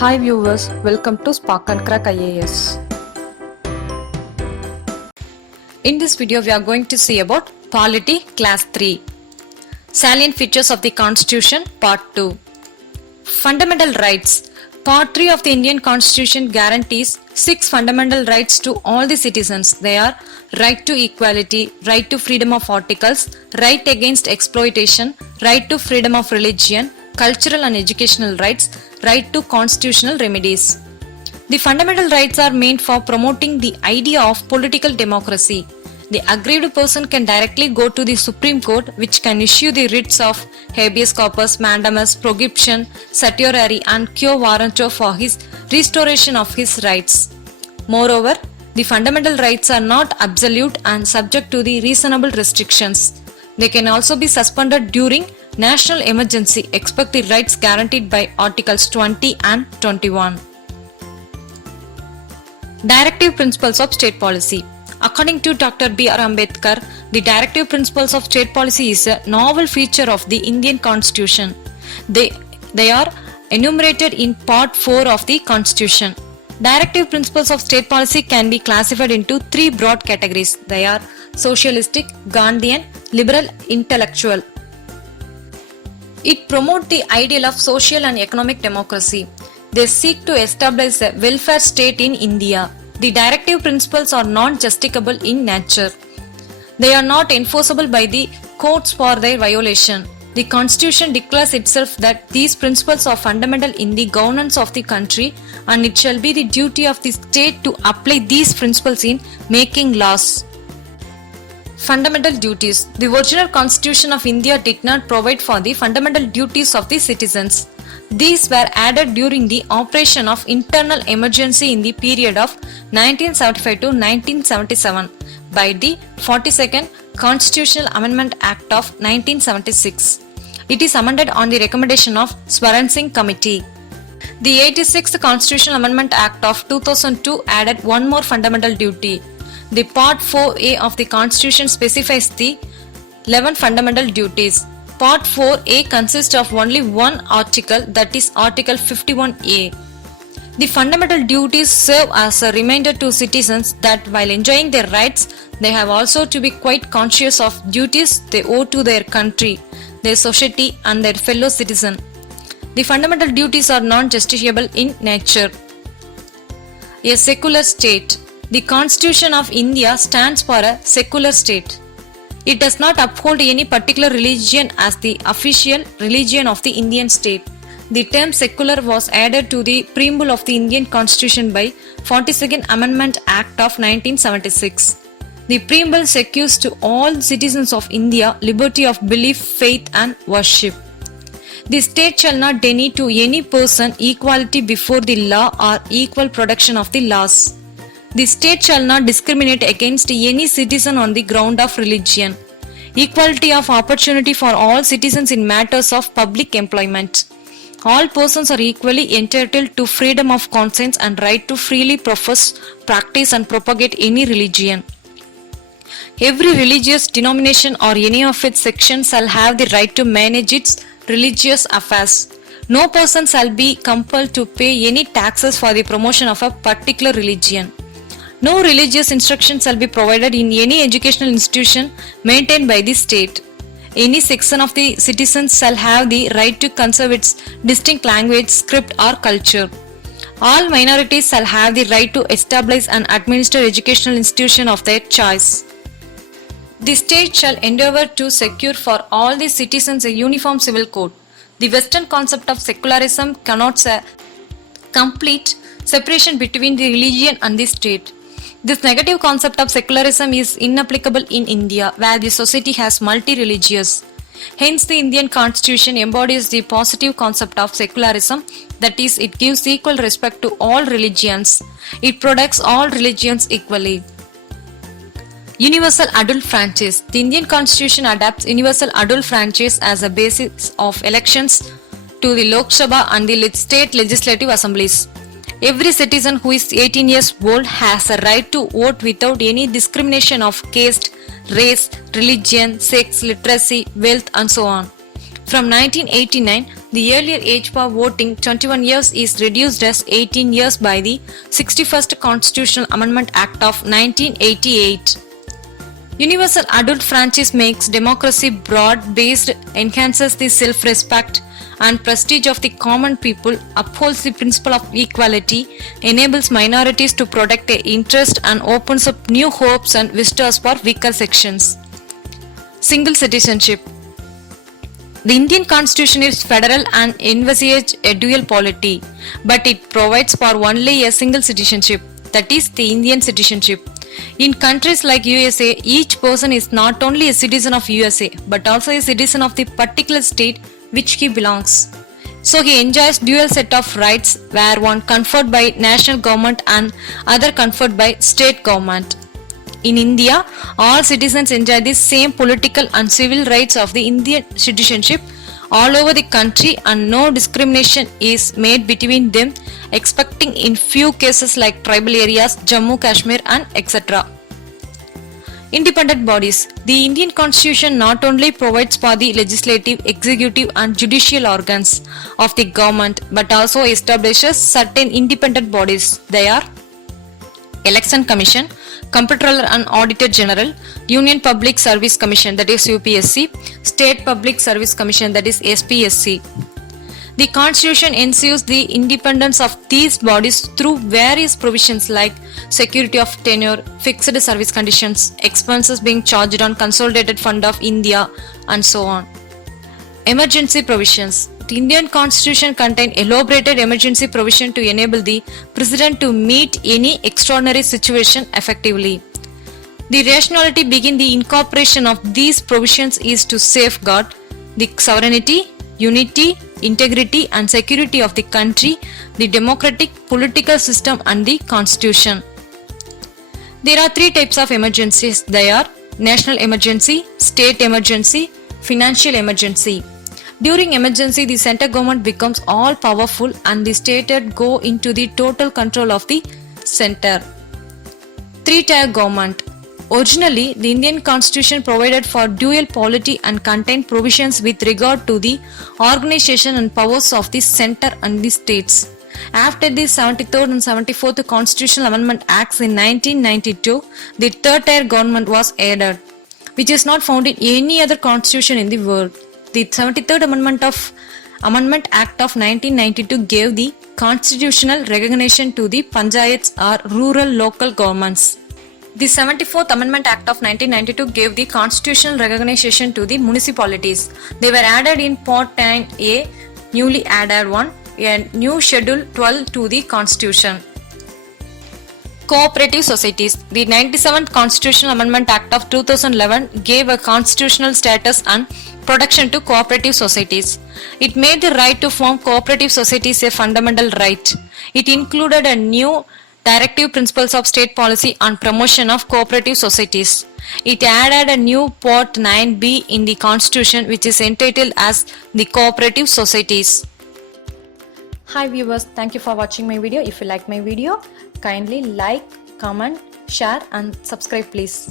Hi viewers, welcome to Spark and Crack IAS. In this video we are going to see about Polity Class 3. Salient Features of the Constitution Part 2. Fundamental Rights. Part 3 of the Indian Constitution guarantees 6 fundamental rights to all the citizens. They are right to equality, right to freedom of articles, right against exploitation, right to freedom of religion, cultural and educational rights, right to constitutional remedies. The fundamental rights are meant for promoting the idea of political democracy. The aggrieved person can directly go to the Supreme Court, which can issue the writs of habeas corpus, mandamus, prohibition, certiorari and quo warranto for his restoration of his rights. Moreover, the fundamental rights are not absolute and subject to the reasonable restrictions. They can also be suspended during national emergency, except the rights guaranteed by Articles 20 and 21. Directive Principles of State Policy. According to Dr. B.R. Ambedkar, the Directive Principles of State Policy is a novel feature of the Indian Constitution. They are enumerated in Part 4 of the Constitution. Directive Principles of State Policy can be classified into 3 broad categories. They are socialistic, Gandhian, liberal, intellectual. It promotes the ideal of social and economic democracy. They seek to establish a welfare state in India. The directive principles are non-justicable in nature. They are not enforceable by the courts for their violation. The Constitution declares itself that these principles are fundamental in the governance of the country, and it shall be the duty of the state to apply these principles in making laws. Fundamental duties. The original Constitution of India did not provide for the fundamental duties of the citizens. These were added during the operation of internal emergency in the period of 1975 to 1977 by the 42nd Constitutional Amendment Act of 1976. It is amended on the recommendation of Swaran Singh Committee. The 86th Constitutional Amendment Act of 2002 added one more fundamental duty. The Part 4A of the Constitution specifies the 11 fundamental duties. Part 4A consists of only one article, that is Article 51A. The fundamental duties serve as a reminder to citizens that while enjoying their rights, they have also to be quite conscious of duties they owe to their country, their society and their fellow citizen. The fundamental duties are non-justiciable in nature. A secular state. The Constitution of India stands for a secular state. It does not uphold any particular religion as the official religion of the Indian state. The term secular was added to the preamble of the Indian Constitution by 42nd Amendment Act of 1976. The preamble secures to all citizens of India liberty of belief, faith and worship. The state shall not deny to any person equality before the law or equal protection of the laws. The state shall not discriminate against any citizen on the ground of religion. Equality of opportunity for all citizens in matters of public employment. All persons are equally entitled to freedom of conscience and right to freely profess, practice and propagate any religion. Every religious denomination or any of its sections shall have the right to manage its religious affairs. No person shall be compelled to pay any taxes for the promotion of a particular religion. No religious instruction shall be provided in any educational institution maintained by the state. Any section of the citizens shall have the right to conserve its distinct language, script or culture. All minorities shall have the right to establish and administer educational institution of their choice. The state shall endeavour to secure for all the citizens a uniform civil code. The Western concept of secularism connotes a complete separation between the religion and the state. This negative concept of secularism is inapplicable in India, where the society has multi-religious. Hence, the Indian Constitution embodies the positive concept of secularism, that is, it gives equal respect to all religions. It protects all religions equally. Universal adult franchise. The Indian Constitution adopts universal adult franchise as a basis of elections to the Lok Sabha and the state legislative assemblies. Every citizen who is 18 years old has a right to vote without any discrimination of caste, race, religion, sex, literacy, wealth and so on. From 1989, The earlier age for voting, 21 years, is reduced as 18 years by the 61st Constitutional Amendment Act of 1988. Universal adult franchise makes democracy broad-based, enhances the self-respect and prestige of the common people, upholds the principle of equality, enables minorities to protect their interests, and opens up new hopes and vistas for weaker sections. Single citizenship. The Indian Constitution is federal and envisages a dual polity, but it provides for only a single citizenship, that is the Indian citizenship. In countries like USA, each person is not only a citizen of USA but also a citizen of the particular state which he belongs. So he enjoys dual set of rights, where one conferred by national government and other conferred by state government. In India, all citizens enjoy the same political and civil rights of the Indian citizenship all over the country, and no discrimination is made between them, excepting in few cases like tribal areas, Jammu, Kashmir and etc. Independent bodies. The Indian Constitution not only provides for the legislative, executive and judicial organs of the government but also establishes certain independent bodies. They are Election Commission, Comptroller and Auditor General, Union Public Service Commission, that is UPSC, State Public Service Commission, that is SPSC. The Constitution ensures the independence of these bodies through various provisions like security of tenure, fixed service conditions, expenses being charged on Consolidated Fund of India, and so on. Emergency provisions. The Indian Constitution contains elaborated emergency provision to enable the President to meet any extraordinary situation effectively. The rationality behind the incorporation of these provisions is to safeguard the sovereignty, unity, integrity and security of the country, the democratic political system and the Constitution. There are three types of emergencies. They are national emergency, state emergency, financial emergency. During emergency, the center government becomes all powerful and the states go into the total control of the center. Three-tier government. Originally, the Indian Constitution provided for dual polity and contained provisions with regard to the organization and powers of the center and the states. After the 73rd and 74th Constitutional Amendment Acts in 1992, the third-tier government was added, which is not found in any other constitution in the world. The 73rd Amendment Act of 1992 gave the constitutional recognition to the panchayats or rural local governments. The 74th Amendment Act of 1992 gave the constitutional recognition to the municipalities. They were added in Part 9A, newly added one, a new Schedule 12 to the Constitution. Cooperative societies. The 97th Constitutional Amendment Act of 2011 gave a constitutional status and protection to cooperative societies. It made the right to form cooperative societies a fundamental right. It included a new directive principles of state policy on promotion of cooperative societies. It added a new Part 9B in the Constitution, which is entitled as the Cooperative Societies. Hi viewers, thank you for watching my video. If you like my video, kindly like, comment, share and subscribe please.